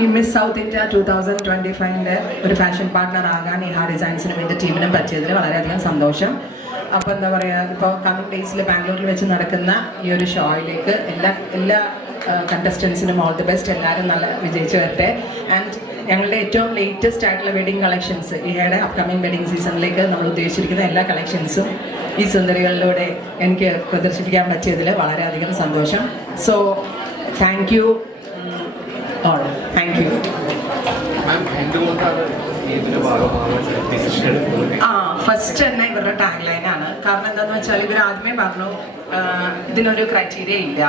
ഈ miss south India 2025 ഒരു fashion partner ആകാൻ ഈ ഡിസൈൻസിനും എൻ്റെ ടീമിനും പറ്റിയതിൽ വളരെയധികം സന്തോഷം. അപ്പോൾ എന്താ പറയുക, ഇപ്പോൾ കമ്മിങ് ഡേയ്സിൽ ബാംഗ്ലൂരിൽ വെച്ച് നടക്കുന്ന ഈ ഒരു ഷോയിലേക്ക് എല്ലാ കണ്ടസ്റ്റൻസിനും ഓൾ ദി ബെസ്റ്റ്. എല്ലാവരും നല്ല വിജയിച്ച് വരട്ടെ. ആൻഡ് ഞങ്ങളുടെ ഏറ്റവും ലേറ്റസ്റ്റ് ആയിട്ടുള്ള വെഡിങ് കളക്ഷൻസ്, ഈയുടെ അപ്കമിങ് വെഡിങ് സീസണിലേക്ക് നമ്മൾ ഉദ്ദേശിച്ചിരിക്കുന്ന എല്ലാ കളക്ഷൻസും ഈ സുന്ദരികളിലൂടെ എനിക്ക് പ്രദർശിപ്പിക്കാൻ പറ്റിയതിൽ വളരെയധികം സന്തോഷം. So thank you all. Thank you. First തന്നെ ഇവരുടെ ടാഗ് ലൈനാണ്. കാരണം എന്താണെന്ന് വെച്ചാൽ ഇവർ ആദ്യമേ പറഞ്ഞു ഇതിനൊരു ക്രൈറ്റീരിയ ഇല്ല,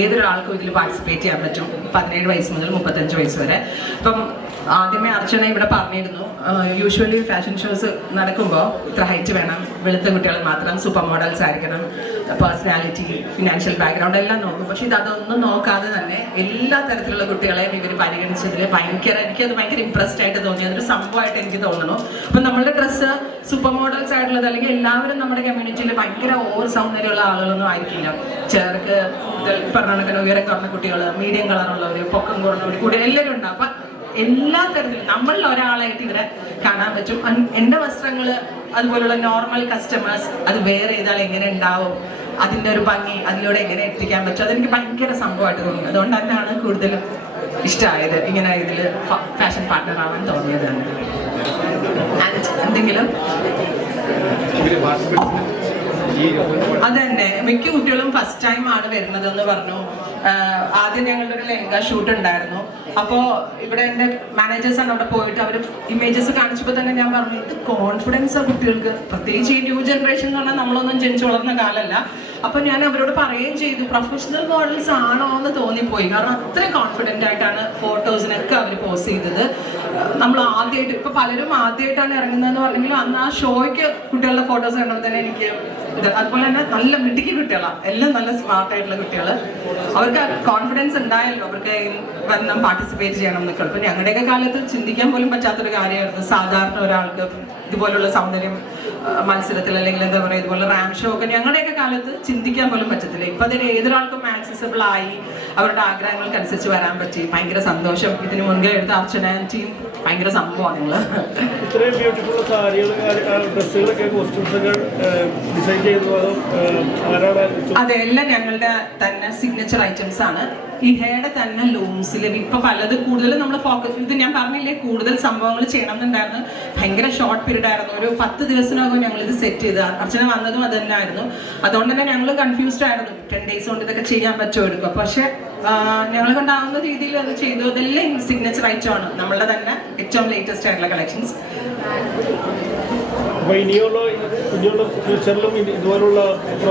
ഏതൊരാൾക്കും ഇതിൽ പാർട്ടിസിപ്പേറ്റ് ചെയ്യാൻ പറ്റും, 17 വയസ്സ് മുതൽ 35 വയസ്സ് വരെ. അപ്പം ആദ്യമേ അർച്ചന ഇവിടെ പറഞ്ഞിരുന്നു, യൂഷ്വലി ഫാഷൻ ഷോസ് നടക്കുമ്പോൾ ഇത്ര ഹൈറ്റ് വേണം, വെളുത്ത കുട്ടികൾ മാത്രം, സൂപ്പർ മോഡൽസ് ആയിരിക്കണം, പേഴ്സണാലിറ്റി, ഫിനാൻഷ്യൽ ബാക്ക്ഗ്രൗണ്ട് എല്ലാം നോക്കും. പക്ഷെ അതൊന്നും നോക്കാതെ തന്നെ എല്ലാ തരത്തിലുള്ള കുട്ടികളെയും ഇവർ പരിഗണിച്ചതിൽ എനിക്കത് ഭയങ്കര ഇംപ്രസ്ഡ് ആയിട്ട് തോന്നി. അതൊരു സംഭവമായിട്ട് എനിക്ക് തോന്നുന്നു. അപ്പം നമ്മളുടെ ഡ്രസ്സ് സൂപ്പർ മോഡൽസ് ആയിട്ടുള്ളത്, അല്ലെങ്കിൽ എല്ലാവരും നമ്മുടെ കമ്മ്യൂണിറ്റിയിൽ ഭയങ്കര ഓവർ സൗന്ദര്യമുള്ള ആളുകളൊന്നും ആയിരിക്കില്ല. ചിലർക്ക് പറഞ്ഞ കണക്കിന് ഉയരം കുറഞ്ഞ കുട്ടികൾ, മീഡിയം കളറുള്ളവർ, പൊക്കം കുറഞ്ഞവർ കൂടി എല്ലാവരും ഉണ്ട്. അപ്പം എല്ലാ തരത്തിലും നമ്മളിൽ ഒരാളായിട്ട് ഇവരെ കാണാൻ പറ്റും. എൻ്റെ വസ്ത്രങ്ങൾ അതുപോലുള്ള നോർമൽ കസ്റ്റമേഴ്സ് അത് വെയർ ചെയ്താൽ എങ്ങനെ ഉണ്ടാവും, അതിൻ്റെ ഒരു ഭംഗി അതിലൂടെ എങ്ങനെ എത്തിക്കാൻ പറ്റും, അതെനിക്ക് ഭയങ്കര സംഭവമായിട്ട് തോന്നി. അതുകൊണ്ട് തന്നെയാണ് കൂടുതലും ഇഷ്ടമായത്, ഇങ്ങനെ ഇതിൽ ഫാഷൻ പാർട്ട്ണർ ആവാൻ തോന്നിയത് തന്നെ. എന്തെങ്കിലും അത് തന്നെ, മിക്ക കുട്ടികളും ഫസ്റ്റ് ടൈം ആണ് വരുന്നതെന്ന് പറഞ്ഞു. ആദ്യം ഞങ്ങളുടെ ഒരു ലെഹങ്ക ഷൂട്ട് ഉണ്ടായിരുന്നു. അപ്പോൾ ഇവിടെ എൻ്റെ മാനേജേഴ്സാണ് അവിടെ പോയിട്ട് അവർ ഇമേജസ് കാണിച്ചപ്പോൾ തന്നെ ഞാൻ പറഞ്ഞു, ഇത് കോൺഫിഡൻസ് ആ കുട്ടികൾക്ക്, പ്രത്യേകിച്ച് ഈ ന്യൂ ജനറേഷൻ എന്ന് പറഞ്ഞാൽ നമ്മളൊന്നും ജനിച്ചു വളർന്ന കാലമല്ല. അപ്പോൾ ഞാൻ അവരോട് പറയുകയും ചെയ്തു, പ്രൊഫഷണൽ മോഡൽസ് ആണോ എന്ന് തോന്നിപ്പോയി. കാരണം അത്രയും കോൺഫിഡൻ്റ് ആയിട്ടാണ് ഫോട്ടോസിനൊക്കെ അവർ പോസ്റ്റ് ചെയ്തത്. നമ്മൾ ആദ്യമായിട്ട്, ഇപ്പോൾ പലരും ആദ്യമായിട്ടാണ് ഇറങ്ങുന്നതെന്ന് പറഞ്ഞെങ്കിലും അന്ന് ആ ഷോയ്ക്ക് കുട്ടികളുടെ ഫോട്ടോസ് കണ്ടപ്പോൾ തന്നെ എനിക്ക് അതുപോലെ തന്നെ നല്ല മിടുക്കി കുട്ടികളാണ്, എല്ലാം നല്ല സ്മാർട്ടായിട്ടുള്ള കുട്ടികൾ. അവർക്ക് കോൺഫിഡൻസ് ഉണ്ടായല്ലോ, അവർക്ക് വന്ന് പാർട്ടിസിപ്പേറ്റ് ചെയ്യണം എന്നൊക്കെ. അപ്പോൾ ഞങ്ങളുടെയൊക്കെ കാലത്ത് ചിന്തിക്കാൻ പോലും പറ്റാത്തൊരു കാര്യമായിരുന്നു സാധാരണ ഒരാൾക്ക് ഇതുപോലുള്ള സൗന്ദര്യം മത്സരത്തിൽ, അല്ലെങ്കിൽ എന്താ പറയുക, ഇതുപോലെ റാം ഷോ ഒക്കെ ഞങ്ങളുടെയൊക്കെ കാലത്ത് ചിന്തിക്കാൻ പോലും പറ്റത്തില്ല. ഇപ്പം അതിൽ ഏതൊരാൾക്കും ആക്സസിബിൾ ആയി, അവരുടെ ആഗ്രഹങ്ങൾക്കനുസരിച്ച് വരാൻ പറ്റി. ഭയങ്കര സന്തോഷം. ഇതിന് മുൻകൈ എടുത്ത അർച്ചന ടീം ഭയങ്കര സംഭവമാണ്. നിങ്ങൾ ഇത്രയും ബ്യൂട്ടിഫുൾ ഡ്രസ്സുകളൊക്കെ കോസ്റ്റ്യൂംസൊക്കെ ഡിസൈൻ ചെയ്തു? അതെ, എല്ലാം ഞങ്ങളുടെ തന്നെ സിഗ്നേച്ചർ ഐറ്റംസ് ആണ്. ഈ ഹെയറുടെ തന്നെ ലൂംസിൽ ഇപ്പൊ പലത് കൂടുതൽ നമ്മൾ ഫോക്കസ്, ഇത് ഞാൻ പറഞ്ഞില്ലേ കൂടുതൽ സംഭവങ്ങൾ ചെയ്യണം എന്നുണ്ടായിരുന്നു. ഭയങ്കര ഷോർട്ട് പീരീഡ് ആയിരുന്നു, ഒരു 10 ദിവസത്തിനകം ഞങ്ങൾ ഇത് സെറ്റ് ചെയ്ത്. അർച്ചന വന്നതും അത് തന്നെ ആയിരുന്നു. അതുകൊണ്ട് തന്നെ ഞങ്ങൾ കൺഫ്യൂസ്ഡ് ആയിരുന്നു, 10 days കൊണ്ട് ഇതൊക്കെ ചെയ്യാൻ പറ്റുമോ എടുക്കുക. പക്ഷെ ഞങ്ങൾ കൊണ്ടാവുന്ന രീതിയിൽ അത് ചെയ്തു. അതെല്ലാം സിഗ്നേച്ചർ ഐറ്റം ആണ്, നമ്മളുടെ തന്നെ ഏറ്റവും ലേറ്റസ്റ്റ് ആയിട്ടുള്ള കളക്ഷൻസ്.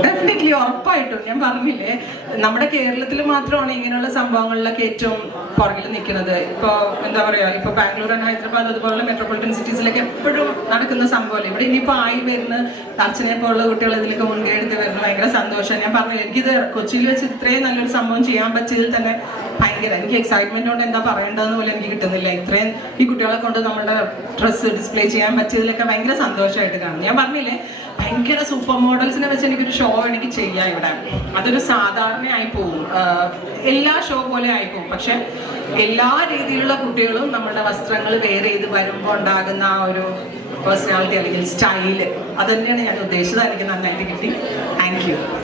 ഡെഫിനറ്റ്ലി, ഉറപ്പായിട്ടും. ഞാൻ പറഞ്ഞില്ലേ, നമ്മുടെ കേരളത്തിൽ മാത്രമാണ് ഇങ്ങനെയുള്ള സംഭവങ്ങളിലൊക്കെ ഏറ്റവും പുറകിൽ നിൽക്കുന്നത്. ഇപ്പോൾ എന്താ പറയുക, ഇപ്പോൾ ബാംഗ്ലൂർ ആൻഡ് ഹൈദരാബാദ് അതുപോലുള്ള മെട്രോപൊളിറ്റൻ സിറ്റീസിലൊക്കെ എപ്പോഴും നടക്കുന്ന സംഭവമല്ലേ. ഇവിടെ ഇനിയിപ്പോൾ ആയി വരുന്ന അർച്ചനയെ പോലുള്ള കുട്ടികൾ ഇതിലൊക്കെ മുൻകൈ എടുത്ത് വരുന്നത് ഭയങ്കര സന്തോഷം. ഞാൻ പറഞ്ഞു, എനിക്കിത് കൊച്ചിയിൽ വെച്ച് ഇത്രയും നല്ലൊരു സംഭവം ചെയ്യാൻ പറ്റിയതിൽ തന്നെ ഭയങ്കര എനിക്ക് എക്സൈറ്റ്മെന്റ് കൊണ്ട് എന്താ പറയേണ്ടതെന്ന് പോലും എനിക്ക് കിട്ടുന്നില്ല. ഇത്രയും ഈ കുട്ടികളെ കൊണ്ട് നമ്മുടെ ഡ്രസ്സ് ഡിസ്പ്ലേ ചെയ്യാൻ പറ്റിയതിലൊക്കെ ഭയങ്കര സന്തോഷമായിട്ട് കാണും. ഞാൻ പറഞ്ഞില്ലേ, ഭയങ്കര സൂപ്പർ മോഡൽസിനെ വെച്ച് എനിക്കൊരു ഷോ എനിക്ക് ചെയ്യാം ഇവിടെ. അതൊരു സാധാരണയായി പോകും, എല്ലാ ഷോ പോലെ ആയിപ്പോവും. പക്ഷെ എല്ലാ രീതിയിലുള്ള കുട്ടികളും നമ്മുടെ വസ്ത്രങ്ങൾ വെയർ ചെയ്ത് വരുമ്പോൾ ഉണ്ടാകുന്ന ആ ഒരു പേഴ്സണാലിറ്റി അല്ലെങ്കിൽ സ്റ്റൈല്, അത് തന്നെയാണ് ഞാൻ ഉദ്ദേശിച്ചത്. എനിക്ക് നന്നായിട്ട് കിട്ടി. Thank you.